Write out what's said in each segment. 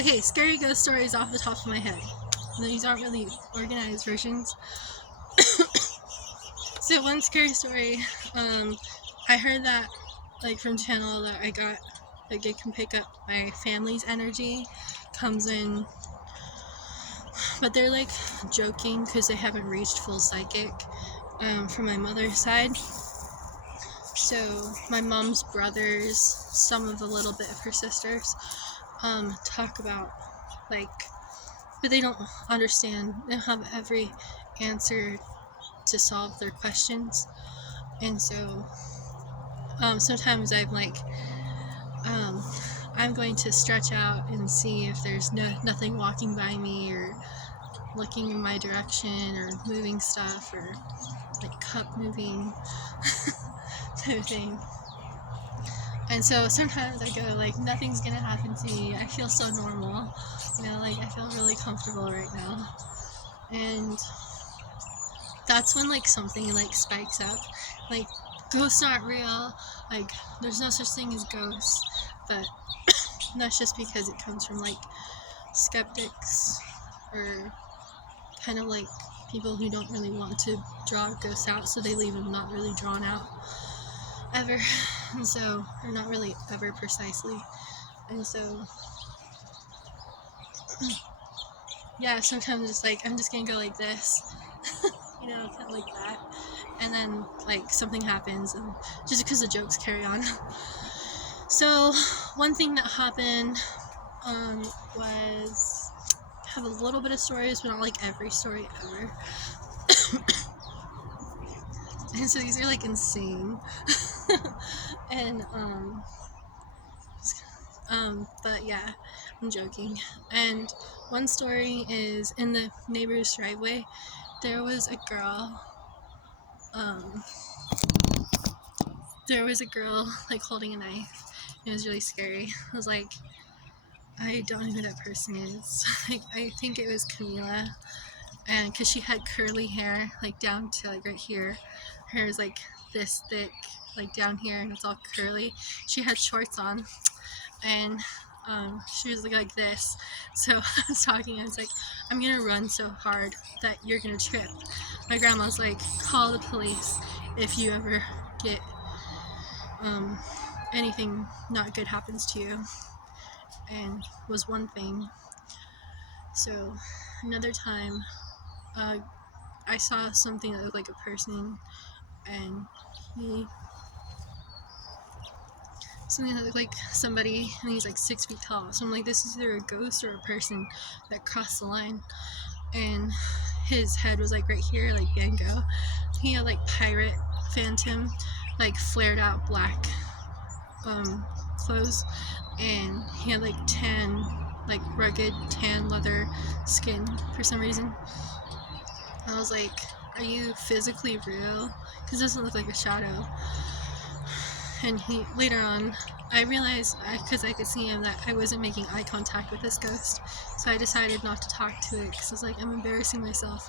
Okay, scary ghost stories off the top of my head. These aren't really organized versions. So one scary story, I heard that like from channel that I got like it can pick up my family's energy comes in, but they're like joking because they haven't reached full psychic from my mother's side. So my mom's brothers, some of a little bit of her sisters, talk about like, but they don't understand. They don't have every answer to solve their questions, and so sometimes I'm like, I'm going to stretch out and see if there's nothing walking by me or looking in my direction or moving stuff or like cup moving type of thing. And so sometimes I go like, nothing's gonna happen to me. I feel so normal, like I feel really comfortable right now. And that's when like something like spikes up, like ghosts aren't real, like there's no such thing as ghosts, but that's just because it comes from like skeptics or kind of like people who don't really want to draw ghosts out, so they leave them not really drawn out ever, and so, or not really ever precisely, and so yeah, sometimes it's like I'm just gonna go like this, kind of like that, and then like something happens, and just because the jokes carry on. So one thing that happened was, I have a little bit of stories, but not like every story ever. And so these are like insane. And but yeah, I'm joking. And one story is in the neighbor's driveway. There was a girl. Um, there was a girl like holding a knife. It was really scary. I was like, I don't know who that person is. Like, I think it was Camila, and because she had curly hair, like down to like right here. Her hair is like this thick, like down here, and it's all curly. She had shorts on, and she was like this. So I was talking, I was like, I'm gonna run so hard that you're gonna trip. My grandma's like, call the police if you ever get anything not good happens to you. And was one thing. So another time, I saw something that looked like a person, and something that looked like somebody, and he's like 6 feet tall. So I'm like, this is either a ghost or a person that crossed the line. And his head was like right here, like Van Gogh. He had like pirate phantom, like flared out black clothes, and he had like tan, like rugged tan leather skin for some reason. I was like, are you physically real? Because it doesn't look like a shadow. And he later on, I realized, because I could see him, that I wasn't making eye contact with this ghost, so I decided not to talk to it because I was like, I'm embarrassing myself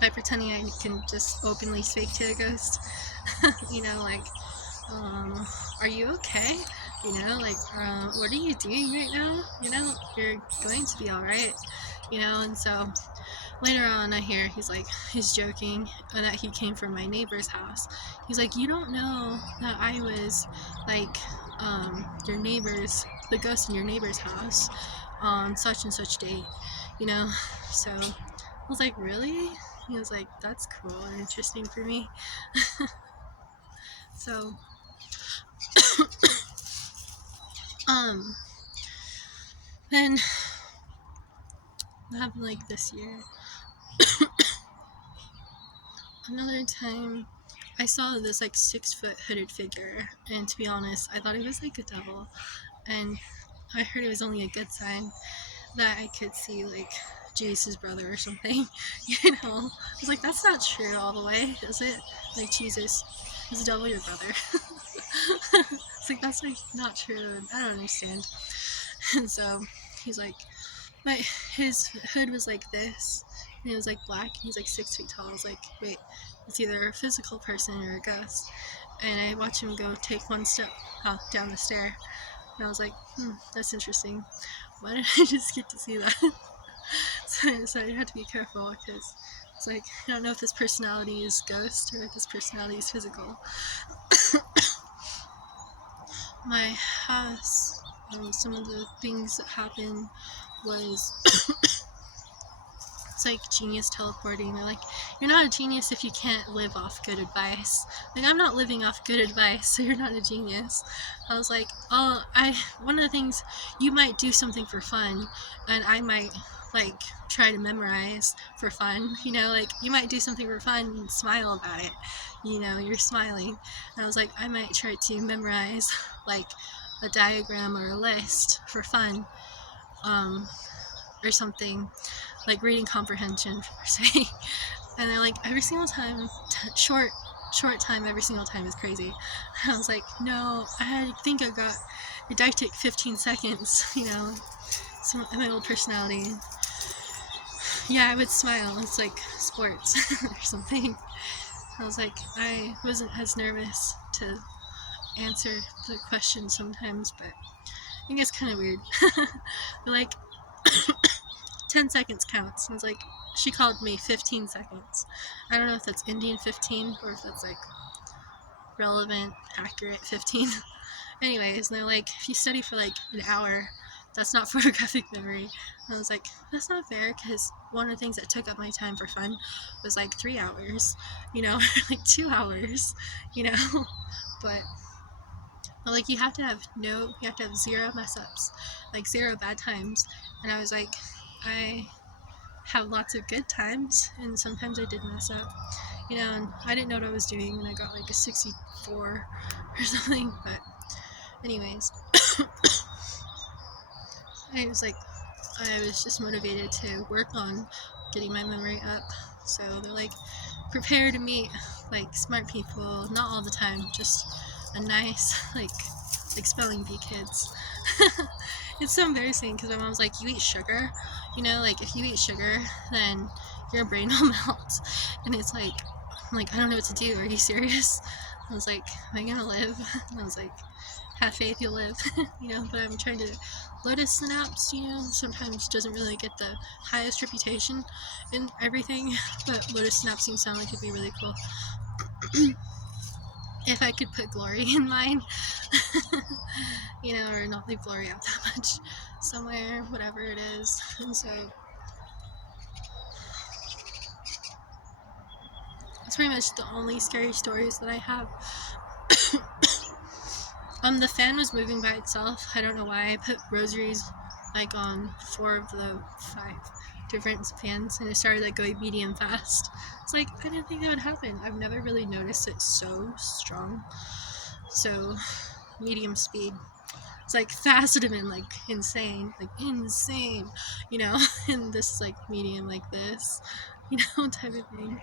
by pretending I can just openly speak to a ghost. Like, are you okay? Like, what are you doing right now? You're going to be alright. And so later on I hear he's joking, that he came from my neighbor's house. He's like, you don't know that I was like the ghost in your neighbor's house on such and such date, so I was like, really? He was like, that's cool and interesting for me. So then that happened like this year. Another time I saw this like 6 foot hooded figure, and to be honest, I thought it was like a devil, and I heard it was only a good sign that I could see like Jesus' brother or something. I was like, that's not true all the way, is it? Like, Jesus, is the devil your brother? It's like, that's like not true. I don't understand. And so he's like, but his hood was like this, and it was like black, and he's like 6 feet tall. I was like, wait, it's either a physical person or a ghost. And I watch him go take one step down the stair, and I was like, that's interesting. why did I just get to see that? So I had to be careful because it's like, I don't know if this personality is ghost or if this personality is physical. My house, some of the things that happened was it's like genius teleporting. They're like, you're not a genius if you can't live off good advice. Like, I'm not living off good advice, so you're not a genius. I was like, one of the things, you might do something for fun, and I might, like, try to memorize for fun. You know, like, you might do something for fun and smile about it. You know, you're smiling. And I was like, I might try to memorize, like, a diagram or a list for fun, or something, like reading comprehension per se. And they're like, every single time, short time every single time is crazy. And I was like, no, I think I got, it might take 15 seconds, you know, my old personality. Yeah, I would smile, it's like sports or something. I was like, I wasn't as nervous to answer the question sometimes, but I think it's kind of weird. But like, 10 seconds counts. I was like, she called me 15 seconds. I don't know if that's Indian 15 or if that's like relevant, accurate 15. Anyways, and they're like, if you study for like an hour, that's not photographic memory. And I was like, that's not fair, because one of the things that took up my time for fun was like 3 hours, you know, like 2 hours, you know. But like, you have to have zero mess ups, like 0 bad times. And I was like, I have lots of good times, and sometimes I did mess up, you know, and I didn't know what I was doing, and I got like a 64 or something. But anyways, I was just motivated to work on getting my memory up. So they're like, prepare to meet like smart people, not all the time, just a nice like spelling bee kids. It's so embarrassing because my mom's like, you eat sugar, you know, like if you eat sugar, then your brain will melt. And it's like, I'm like, I don't know what to do. Are you serious? I was like, am I gonna live? And I was like, have faith, you'll live. You know, but I'm trying to, Lotus Synapse, you know, sometimes doesn't really get the highest reputation in everything, but Lotus Synapse seems sound like it'd be really cool. If I could put glory in mine, you know, or not leave glory out that much somewhere, whatever it is. And so that's pretty much the only scary stories that I have. The fan was moving by itself. I don't know why. I put rosaries like on 4 of the 5 different fans, and it started like going medium fast. It's like, I didn't think that would happen. I've never really noticed it so strong. So medium speed. It's like fast would have been like insane, you know. And this is like medium, like this, you know, type of thing.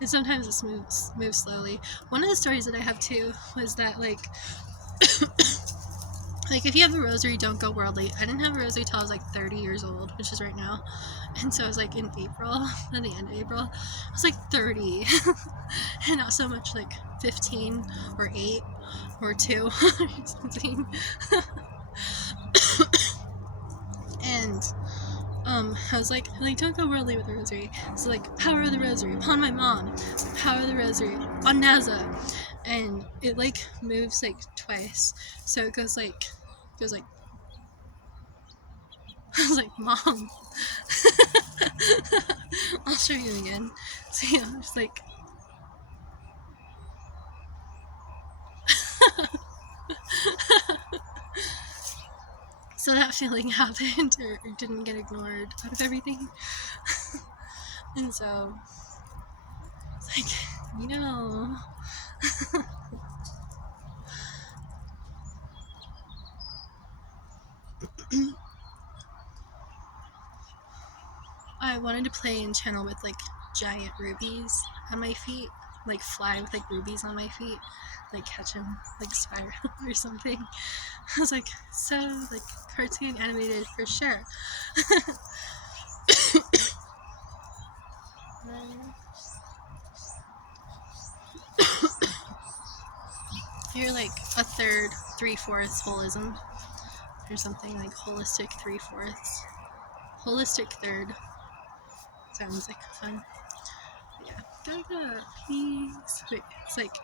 And sometimes it moves slowly. One of the stories that I have too was that like like, if you have a rosary, don't go worldly. I didn't have a rosary till I was like 30 years old, which is right now. And so I was like in April, at the end of April, I was like 30. And not so much like 15 or 8 or 2 or something. And I was like, don't go worldly with the rosary. So like, power of the rosary upon my mom, power of the rosary on Naza, and it like moves like twice. So it goes like I was like, Mom. I'll show you again. So yeah, I'm just like so that feeling happened, or didn't get ignored out of everything. And so it's like, you know. I wanted to play in channel with like giant rubies on my feet, like fly with like rubies on my feet, like catch them like spiral or something. I was like, so like cartoon animated for sure. You're like a third, 3/4 holism. or something, like holistic 3/4. Holistic third. Sounds like fun. Yeah. Gaga, please. Wait, it's like